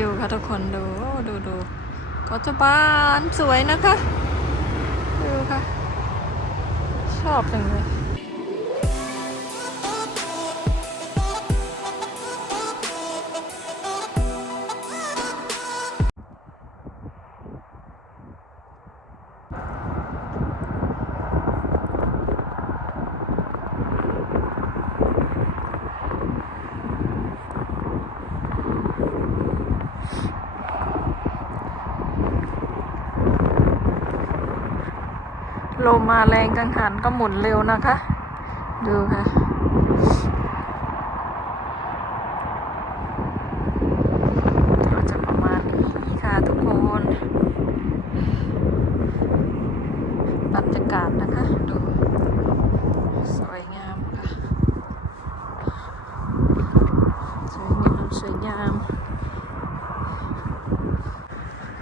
ดูค่ะทุกคนดูดูดูก็จะบานสวยนะคะ ดูค่ะ ชอบจังเลย ลมมาแรงกังหันก็หมุนเร็วนะคะ ดูค่ะก็จะประมาณนี้ค่ะทุกคนบรรยากาศนะคะ ดู สวยงามค่ะ สวยงามสวยงาม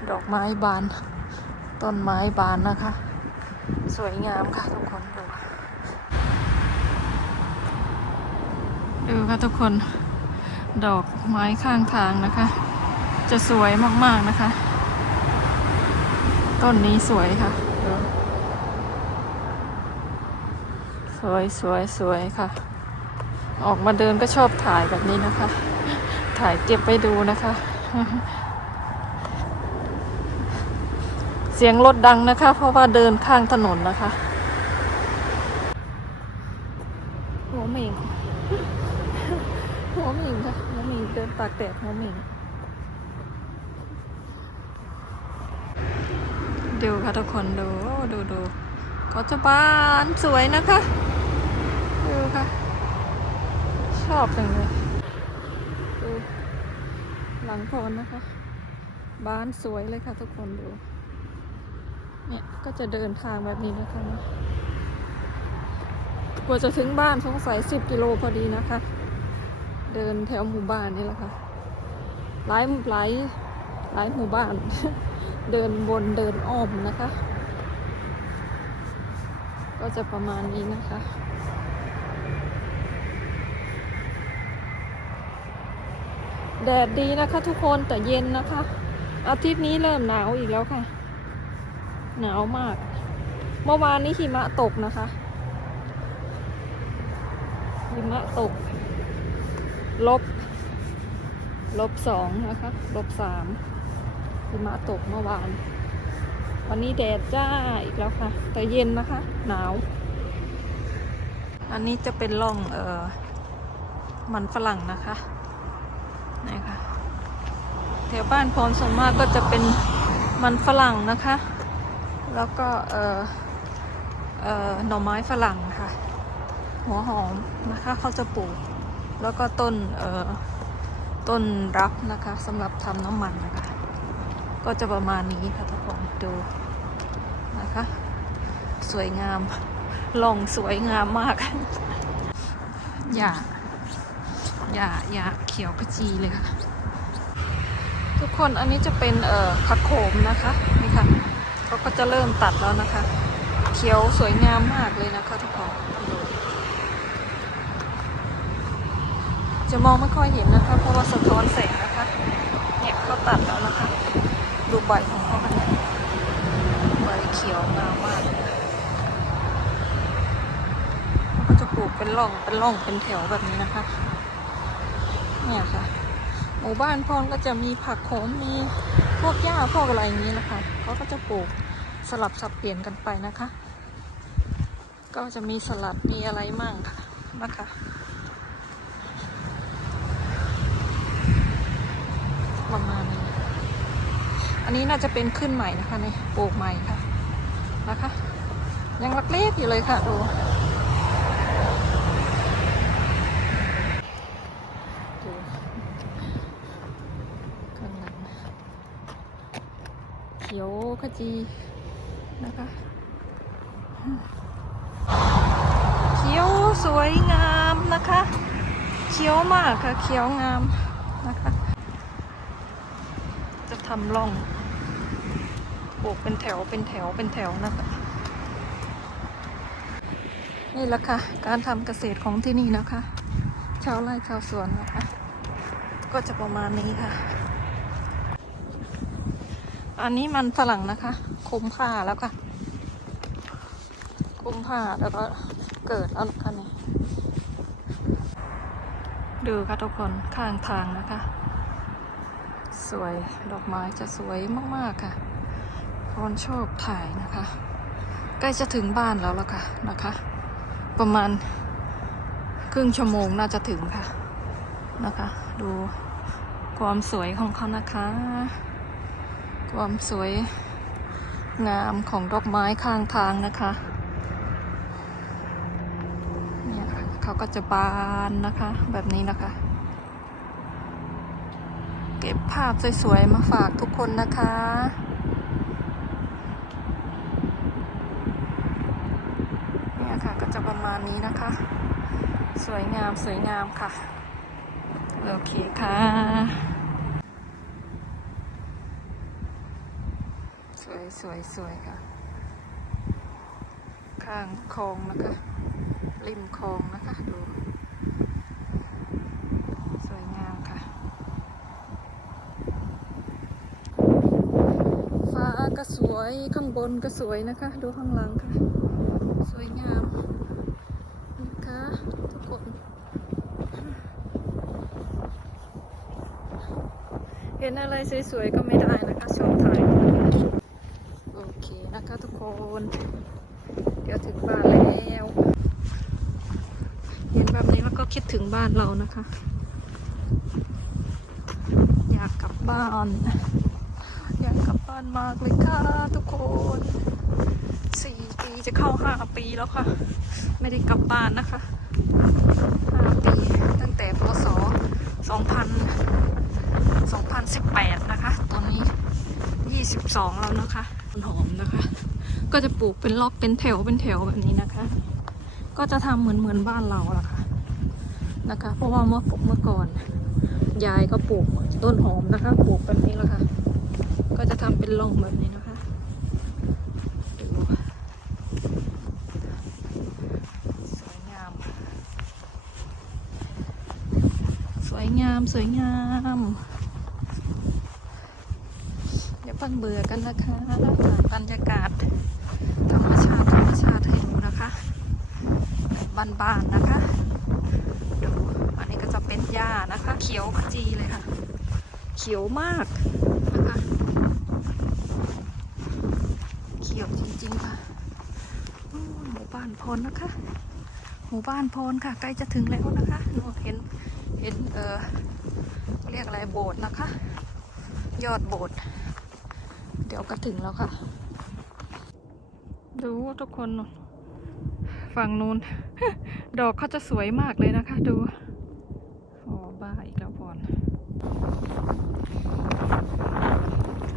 ดอกไม้บาน ต้นไม้บานนะคะ สวยงามค่ะทุกคนดูดูค่ะทุกคนดอกไม้ข้างทางนะคะ จะสวยมากๆนะคะ ต้นนี้สวยค่ะดูสวยสวยสวยค่ะ ออกมาเดินก็ชอบถ่ายแบบนี้นะคะ ถ่ายเก็บไปดูนะคะ เสียงรถดังนะคะ เพราะว่าเดินข้างถนนนะคะหัวเหม่งหัวเหม่งค่ะหัวเหม่งเดินตากแดดหัวเหม่งดูค่ะทุกคนดูดูดูก็จะบานสวยนะคะ ดูค่ะ ชอบจังเลยดูหลังพรนะคะบ้านสวยเลยค่ะทุกคนดู เนี่ยก็จะเดินทางแบบนี้นะคะนะกว่าจะถึงบ้านสงสัยสิบกิโลพอดีนะคะ เดินแถวหมู่บ้านนี่แหละค่ะหลายหลายหลายหมู่บ้าน เดินบนเดินอ้อมนะคะ ก็จะประมาณนี้นะคะแดดดีนะคะทุกคนแต่เย็นนะคะ อาทิตย์นี้เริ่มหนาวอีกแล้วค่ะ หนาวมาก เมื่อวานนี้หิมะตกนะคะหิมะตก ลบ ลบสองนะคะ ลบสามหิมะตกเมื่อวาน วันนี้แดดจ้าอีกแล้วค่ะ แต่เย็นนะคะ หนาว อันนี้จะเป็นร่องเอ่อมันฝรั่งนะคะนี่ค่ะแถวบ้านพรส่วนมากก็จะเป็นมันฝรั่งนะคะ แล้วก็เอ่อเอ่อหน่อไม้ฝรั่งค่ะ หัวหอมนะคะเขาจะปลูก แล้วก็ต้นเอ่อต้นรักนะคะสำหรับทำน้ำมันนะคะ ก็จะประมาณนี้ค่ะทุกคนดูนะคะ สวยงามลองสวยงามมากอย่าอย่าอย่าเขียวขจีเลยค่ะ ทุกคนอันนี้จะเป็นเอ่อผักโขมนะคะนี่ค่ะ เขาก็จะเริ่มตัดแล้วนะคะ เขียวสวยงามมากเลยนะคะทุกคนจะมองไม่ค่อยเห็นนะคะ เพราะว่าสะท้อนแสงนะคะ เนี่ยเขาตัดแล้วนะคะ ดูใบของเขาค่ะเนี่ยใบเขียวงามมากเขาก็จะปลูกเป็นร่องเป็นร่องเป็นแถวแบบนี้นะคะ เนี่ยค่ะ หมู่บ้านพรก็จะมีผักโขมมี วกหญ้าพวกอะไรอย่างนี้นะคะเขาก็จะปลูกสลับสับเปลี่ยนกันไปนะคะ ก็จะมีสลัดมีอะไรมั่งค่ะนะคะประมาณนี้ อันนี้น่าจะเป็นขึ้นใหม่นะคะในปลูกใหม่ค่ะนะคะ ยังเล็กๆอยู่เลยค่ะดูดูข้างหลัง เขียวขจีนะคะ เขียวสวยงามนะคะ เขียวมากค่ะ เขียวงามนะคะ จะทำร่องปลูกเป็นแถวเป็นแถวเป็นแถวนะคะ นี่แหละค่ะ การทำเกษตรของที่นี่นะคะ ชาวไร่ชาวสวนนะคะ ก็จะประมาณนี้ค่ะ อันนี้มันฝรั่งนะคะ คุ้มค่าแล้วค่ะ คุ้มค่าแล้วก็เกิดแล้วนะคะเนี่ยดูค่ะทุกคนข้างทางนะคะ สวยดอกไม้จะสวยมากๆค่ะคนชอบถ่ายนะคะ ใกล้จะถึงบ้านแล้วละค่ะนะคะ ประมาณครึ่งชั่วโมงน่าจะถึงค่ะนะคะ ดูความสวยของเขานะคะ ความสวยงามของดอกไม้ข้างทางนะคะเนี่ยค่ะเขาก็จะบานนะคะแบบนี้นะคะ เก็บภาพสวยๆมาฝากทุกคนนะคะเนี่ยค่ะก็จะประมาณนี้นะคะ สวยงามสวยงามค่ะ โอเคค่ะ สวยสวยสวยค่ะ ข้างคลองนะคะ ริมคลองนะคะ ดู สวยงามค่ะ ฟ้าก็สวยข้างบนก็สวยนะคะ ดูข้างหลังค่ะ สวยงามนะคะทุกคนเห็นอะไรสวยๆก็ไม่ได้นะคะชอบถ่ายโอเคนะคะทุกคน เดี๋ยวถึงบ้านแล้วเห็นแบบนี้แล้วก็คิดถึงบ้านเรานะคะ อยากกลับบ้าน อยากกลับบ้านมากเลยค่ะทุกคนสี่ปีจะเข้าห้าปีแล้วค่ะ ไม่ได้กลับบ้านนะคะห้าปีตั้งแต่พศสองพันสองพันสิบแปดนะคะ ตอนนี้ยี่สิบสองแล้วนะคะต้นหอมนะคะ ก็จะปลูกเป็นล็อกเป็นแถวเป็นแถวแบบนี้นะคะ ก็จะทำเหมือนเหมือนบ้านเราละค่ะนะคะ เพราะว่าเมื่อเมื่อก่อนยายก็ปลูกต้นหอมนะคะ ปลูกแบบนี้แหละค่ะ ก็จะทำเป็นร่องแบบนี้นะคะดูสวยงาม สวยงามสวยงามอย่าเพิ่งเบื่อกันนะคะบรรยากาศ ชาติธรรมชาติให้ดูนะคะบ้านๆนะคะดูอันนี้ก็จะเป็นหญ้านะคะ เขียวขจีเลยค่ะ เขียวมากนะคะ เขียวจริงๆค่ะหมู่บ้านพลนะคะ หมู่บ้านพลค่ะ ใกล้จะถึงแล้วนะคะหนูเห็นเห็นเออเรียกอะไรโบสถ์นะคะ ยอดโบสถ์เดี๋ยวก็ถึงแล้วค่ะ ดูทุกคนฝั่งนู้นดอกเขาจะสวยมากเลยนะคะ ดูโอ้บ้าอีกแล้วพอน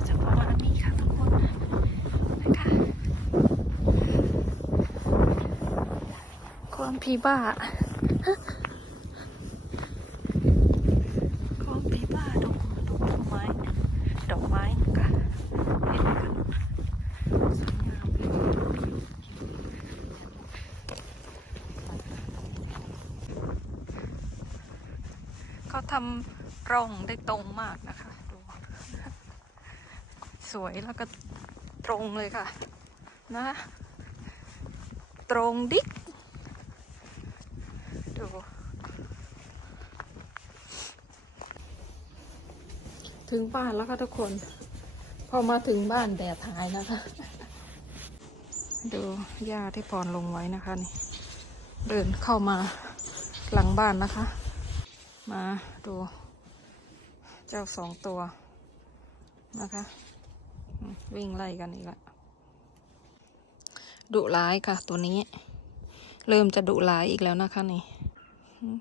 จะประมาณนี้ค่ะทุกคนนะคะความพีบ้า ความพีบ้าดอกดอกดอกไม้ ดอกไม้ค่ะเห็นไหมคะสวยงามเลย เขาทำร่องได้ตรงมากนะคะดูสวยแล้วก็ตรงเลยค่ะ นะ ตรงดิ๊กดูถึงบ้านแล้วค่ะทุกคน พอมาถึงบ้านแดดหายนะคะ ดูหญ้าที่พรลงไว้นะคะนี่เดินเข้ามาหลังบ้านนะคะ มาดูเจ้าสองตัวนะคะ วิ่งไล่กันอีกละดุร้ายค่ะตัวนี้ เริ่มจะดุร้ายอีกแล้วนะคะนี่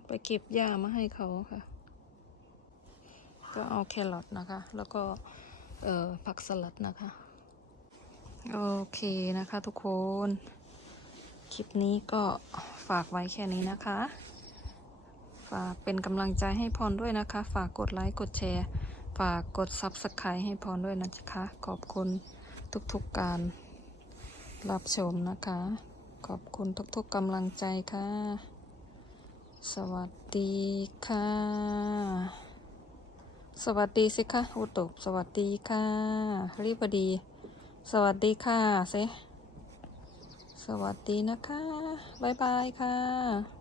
ไปเก็บหญ้ามาให้เขาค่ะ ก็เอาแครอทนะคะ แล้วก็เอ่อผักสลัดนะคะ โอเคนะคะทุกคน คลิปนี้ก็ฝากไว้แค่นี้นะคะ ฝากเป็นกำลังใจให้พรด้วยนะคะ ฝากกดไลค์กดแชร์ ฝากกด Subscribe ให้พรด้วยนะคะ ขอบคุณทุกๆการรับชมนะคะ ขอบคุณทุกๆกำลังใจค่ะ สวัสดีค่ะ สวัสดีสิคะอุตบสวัสดีค่ะ รีบดี สวัสดีค่ะเซสวัสดีนะคะ บ๊ายบายค่ะ